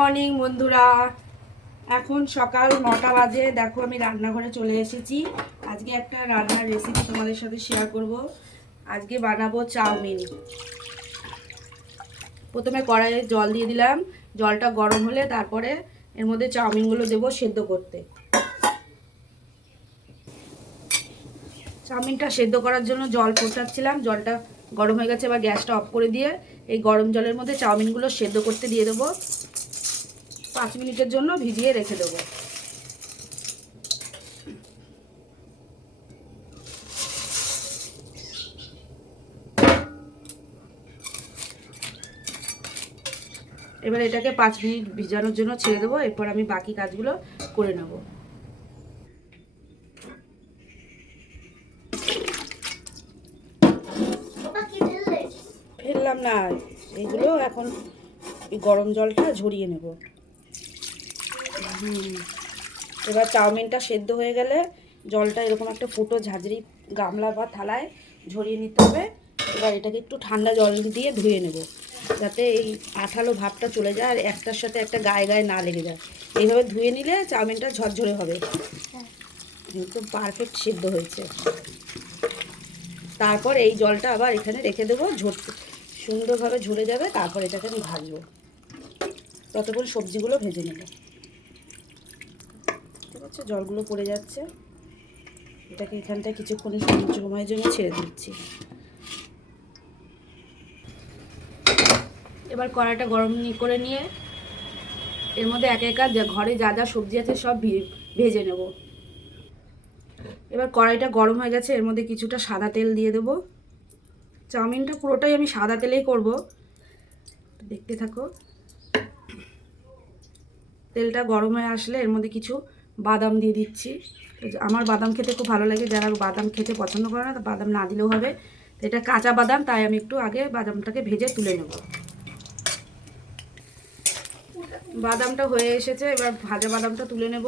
Morning বন্ধুরা, এখন সকাল 9টা বাজে। দেখো আমি রান্নাঘরে চলে এসেছি। আজকে একটা রান্নার রেসিপি তোমাদের সাথে শেয়ার করব। আজকে বানাবো চাউমিন। প্রথমে কড়াইয়ে জল দিয়ে দিলাম। জলটা গরম হলে তারপরে এর মধ্যে চাউমিনগুলো দেবো সেদ্ধ করতে। চাউমিনটা সেদ্ধ করার জন্য জল ফোটাচ্ছিলাম। জলটা গরম হয়ে গেছে। এবার গ্যাসটা অফ করে দিয়ে এই গরম জলের মধ্যে চাউমিনগুলো সেদ্ধ করতে দিয়ে দেবো। 5 মিনিটের জন্য ভিজিয়ে রেখে দেবো। এবার এটাকে 5 মিনিট ভিজানোর জন্য ছেড়ে দেবো। এরপর আমি বাকি কাজগুলো করে নেব। ফেললাম না, এগুলো এখন গরম জলটা ঝরিয়ে নেব। এবার চাউমিনটা সেদ্ধ হয়ে গেলে জলটা এরকম একটা ফুটো ঝাঁঝরি গামলা বা থালায় ঝরিয়ে নিতে হবে। এবার এটাকে একটু ঠান্ডা জল দিয়ে ধুয়ে নেব, যাতে এই আঠালো ভাবটা চলে যায় আর একটার সাথে একটা গায়ে গায়ে না লেগে যায়। এইভাবে ধুয়ে নিলে চাউমিনটা ঝরঝরে হবে, একদম পারফেক্ট সিদ্ধ হয়েছে। তারপর এই জলটা আবার এখানে রেখে দেবো, সুন্দরভাবে ঝরে যাবে। তারপর এটাকে আমি ভাজবো, ততক্ষণ সবজিগুলো ভেজে নেব। ঠিক আছে, জলগুলো পড়ে যাচ্ছে। এটাকে এখানটায় কিছুক্ষণ সময়ের জন্য ছেড়ে দিচ্ছি। এবার কড়াইটা গরম করে নিয়ে এর মধ্যে এক এক ঘরে যা যা সবজি আছে সব ভেজে নেব। এবার কড়াইটা গরম হয়ে গেছে, এর মধ্যে কিছুটা সাদা তেল দিয়ে দেব। চাউমিনটা পুরোটাই আমি সাদা তেলেই করব, দেখতে থাকো। তেলটা গরম হয়ে আসলে এর মধ্যে কিছু বাদাম দিয়ে দিচ্ছি। আমার বাদাম খেতে খুব ভালো লাগে, যারা বাদাম খেতে পছন্দ করে না বাদাম না দিলেও হবে। এটা কাঁচা বাদাম, তাই আমি একটু আগে বাদামটাকে ভেজে তুলে নেব। বাদামটা হয়ে এসেছে, এবার ভাজা বাদামটা তুলে নেব।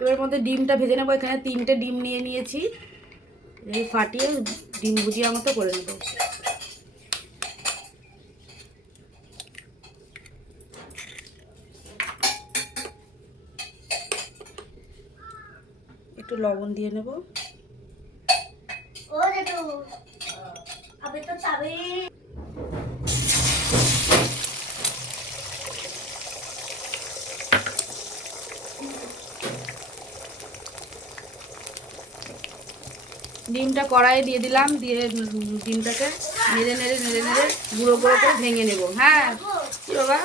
এবার মধ্যে ডিমটা ভেজে নেব। এখানে 3টে ডিম নিয়ে নিয়েছি, ফাটিয়ে ডিম ভুজিয়া মতো করে নেব। একটু লবণ দিয়ে নেব। ডিমটা কড়াইয়ে দিয়ে দিলাম, দিয়ে ডিমটাকে নেড়ে নেড়ে নেড়ে নেড়ে গুঁড়ো গুঁড়ো করে ভেঙে নেব। হ্যাঁ কি বাবা,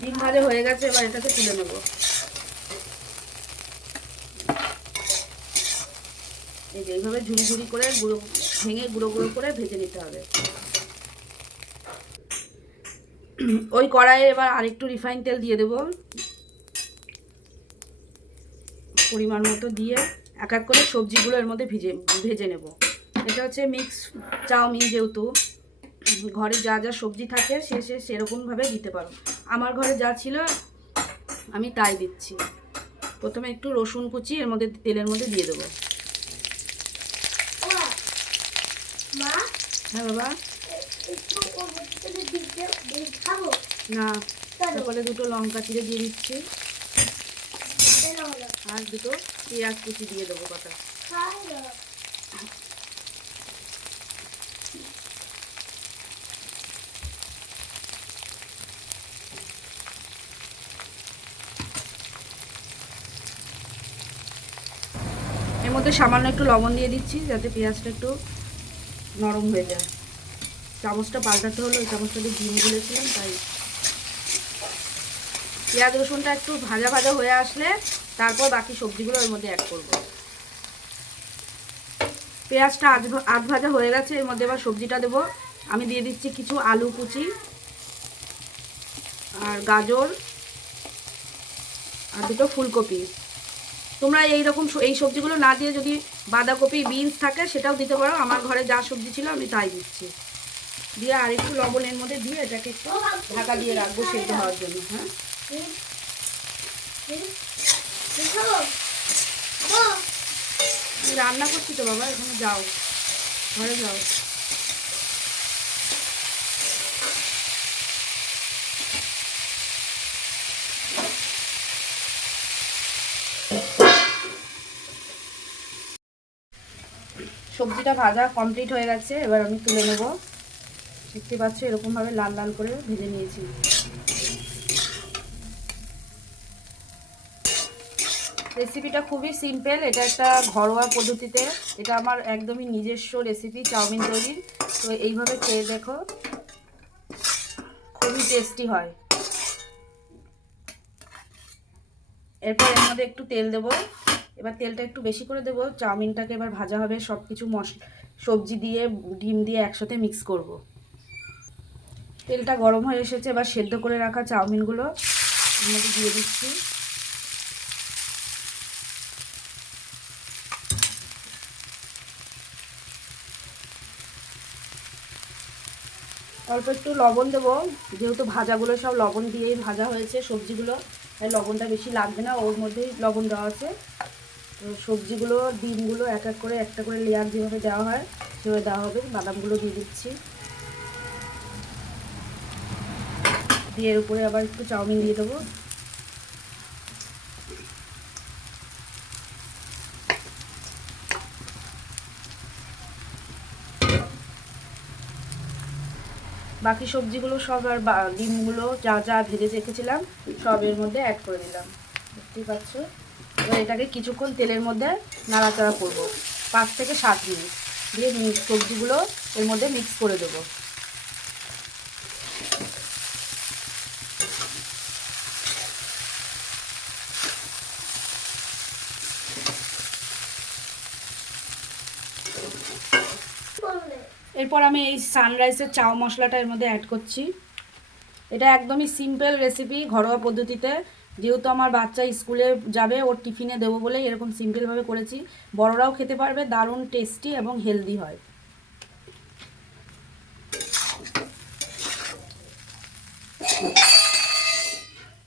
ডিম ভাজা হয়ে গেছে। এবার এটাকে তুলে নেব। এই যে এইভাবে ঝুড়ি ঝুড়ি করে ভেঙে গুঁড়ো গুঁড়ো করে ভেজে নিতে হবে। ওই কড়াইয়ে এবার আরেকটু রিফাইন তেল দিয়ে দেব, পরিমাণ মতো দিয়ে এক এক করে সবজিগুলো এর মধ্যে ভেজে নেব। এটা হচ্ছে মিক্স চাউমিন, যেহেতু ঘরে যা যা সবজি থাকে সে সেরকমভাবে দিতে পারো। আমার ঘরে যা ছিল আমি তাই দিচ্ছি। প্রথমে একটু রসুন কুচি এর মধ্যে তেলের মধ্যে দিয়ে দেবো। হ্যাঁ বাবা, না তারপরে 2টো লঙ্কা চিড়ে দিয়ে দিচ্ছি আর 2টো পেঁয়াজ কুচি দিয়ে দেবো কটা। এর মধ্যে সামান্য একটু লবণ দিয়ে দিচ্ছি, যাতে পেঁয়াজটা একটু নরম হয়ে যায়। চামচটা পাল্টাতে হলো, ওই চামচটা দিয়ে ডিম গুলেছিলাম তাই। পেঁয়াজ রসুনটা একটু ভাজা ভাজা হয়ে আসলে তারপর বাকি সবজিগুলো ওর মধ্যে অ্যাড করব। পেঁয়াজটা আধ ভাজা হয়ে গেছে, এর মধ্যে এবার সবজিটা দেবো। আমি দিয়ে দিচ্ছি কিছু আলু কুচি আর গাজর আর 2টো ফুলকপি। তোমরা এই সবজিগুলো না দিয়ে যদি বাঁধাকপি বিনস থাকে সেটাও দিতে পারো। আমার ঘরে যা সবজি ছিল আমি তাই দিচ্ছি। দিয়ে আর একটু লবণের মধ্যে দিয়ে এটাকে একটু ঢাকা দিয়ে রাখবো সেদ্ধ হওয়ার জন্য। হ্যাঁ, রান্না করছি তো বাবা, এখানে যাও, ঘরে যাও। সবজিটা ভাজা কমপ্লিট হয়ে গেছে, এবার আমি তুলে নেব। দেখতে পাচ্ছ এরকমভাবে লাল লাল করে ভেজে নিয়েছি। রেসিপিটা খুবই সিম্পল, এটা একটা ঘরোয়া পদ্ধতিতে, এটা আমার একদমই নিজস্ব রেসিপি চাউমিন তৈরির। তো এইভাবে খেয়ে দেখো, খুবই টেস্টি হয়। এরপর এর মধ্যে একটু তেল দেবো, এবার তেলটা একটু বেশি করে দেবো। চাউমিনটাকে এবার ভাজা হবে, সব কিছু সবজি দিয়ে ডিম দিয়ে একসাথে মিক্স করব। তেলটা গরম হয়ে এসেছে, এবার সেদ্ধ করে রাখা চাউমিনগুলো এর মধ্যে দিয়ে দিচ্ছি। অল্প একটু লবণ দেবো, যেহেতু ভাজাগুলো সব লবণ দিয়েই ভাজা হয়েছে সবজিগুলো, তাই লবণটা বেশি লাগবে না, ওর মধ্যেই লবণ দেওয়া আছে। তো সবজিগুলো ডিমগুলো এক এক করে একটা করে লেয়ার যেভাবে দেওয়া হয় সেভাবে দেওয়া হবে। বাদামগুলো দিয়ে দিচ্ছি, দিয়ে এর উপরে আবার একটু চাউমিন দিয়ে দেবো। বাকি সবজিগুলো সব আর ডিমগুলো যা যা ভেজে রেখেছিলাম সব এর মধ্যে অ্যাড করে দিলাম, দেখতেই পাচ্ছ। এবার এটাকে কিছুক্ষণ তেলের মধ্যে নাড়াচাড়া করবো, 5 থেকে 7 মিনিট, দিয়ে সবজিগুলো এর মধ্যে মিক্স করে দেবো। এরপর আমি এই সানরাইসের চাউ মশলাটা এর মধ্যে অ্যাড করছি। এটা একদমই সিম্পল রেসিপি, ঘরোয়া পদ্ধতিতে, যেহেতু আমার বাচ্চা স্কুলে যাবে, ওর টিফিনে দেবো বলে এরকম সিম্পলভাবে করেছি। বড়রাও খেতে পারবে, দারুণ টেস্টি এবং হেলদি হয়।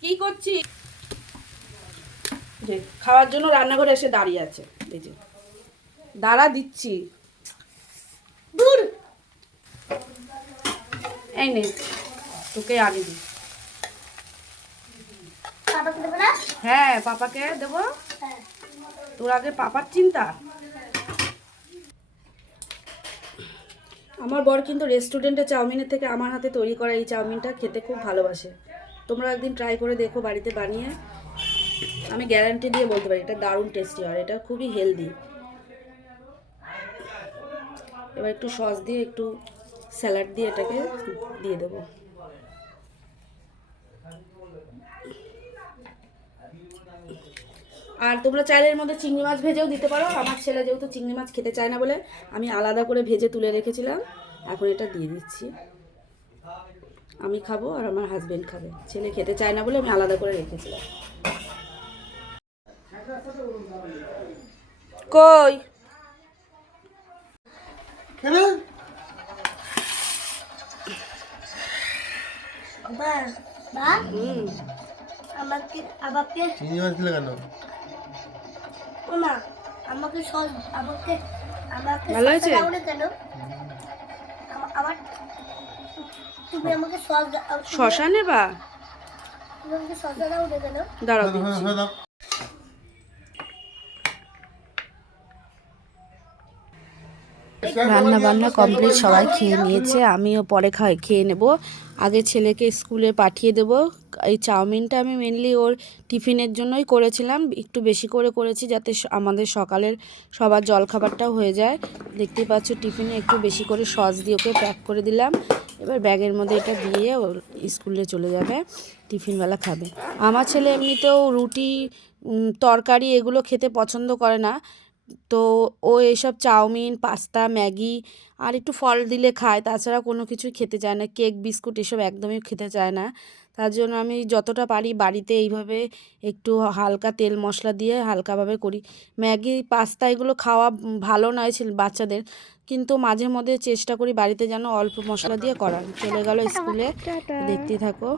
কি করছি? যে খাওয়ার জন্য রান্নাঘরে এসে দাঁড়িয়ে আছে, এই যে দাঁড়া দিচ্ছি, দূর এই নে তোকে আগে দিই। হ্যাঁ, পাপাকে দেবো। তোর আগে পাপার চিন্তা। আমার বর কিন্তু রেস্টুরেন্টে চাউমিনের থেকে আমার হাতে তৈরি করা এই চাউমিনটা খেতে খুব ভালোবাসে। তোমরা একদিন ট্রাই করে দেখো বাড়িতে বানিয়ে, আমি গ্যারান্টি দিয়ে বলতে পারি এটা দারুণ টেস্টি হয়, এটা খুবই হেলদি। এবার একটু সস দিয়ে একটু স্যালাড দিয়ে এটাকে দিয়ে দেবো। আর তোমরা চাইলে এর মধ্যে চিংড়ি মাছ ভেজেও দিতে পারো। আমার ছেলে যেহেতু চিংড়ি মাছ খেতে চায় না বলে আমি আলাদা করে ভেজে তুলে রেখেছিলাম, এখন এটা দিয়ে দিচ্ছি। আমি খাবো আর আমার হাজবেন্ড খাবে, ছেলে খেতে চায় না বলে আমি আলাদা করে রেখেছিলাম। কই আমাকে আমাকে চিংড়ি মাছ দিলে কেন? না আমাকে সস আমাকে আমাকে ভালো হয়েছে কেন? আমার তুমি আমাকে সস শশা নেবা? তুমি আমাকে সস দাও কেন? দাঁড়াও, রান্না বান্না কমপ্লিট, সবাই খেয়ে নিয়েছে, আমিও পরে খেয়ে নেব। আগে ছেলেকে স্কুলে পাঠিয়ে দেব। এই চাউমিনটা আমি মেনলি ওর টিফিনের জন্যই করেছিলাম, একটু বেশি করে করেছি যাতে আমাদের সকালের সবার জলখাবারটাও হয়ে যায়। দেখতেই পাচ্ছ টিফিনে একটু বেশি করে সস দিয়ে ওকে প্যাক করে দিলাম। এবার ব্যাগের মধ্যে এটা দিয়ে ওর স্কুলে চলে যাবে, টিফিনবেলা খাবে। আমার ছেলে এমনিতেও রুটি তরকারি এগুলো খেতে পছন্দ করে না, তো ও এইসব চাউমিন পাস্তা ম্যাগি আর একটু ফল দিলে খায়, তাছাড়া কোনো কিছুই খেতে চায় না। কেক বিস্কুট এসব একদমই খেতে চায় না। তার জন্য আমি যতটা পারি বাড়িতে এইভাবে একটু হালকা তেল মশলা দিয়ে হালকাভাবে করি। ম্যাগি পাস্তা এগুলো খাওয়া ভালো নয় বাচ্চাদের, কিন্তু মাঝে মধ্যে চেষ্টা করি বাড়িতে যেন অল্প মশলা দিয়ে করার। চলে গেল স্কুলে, দেখতেই থাকো।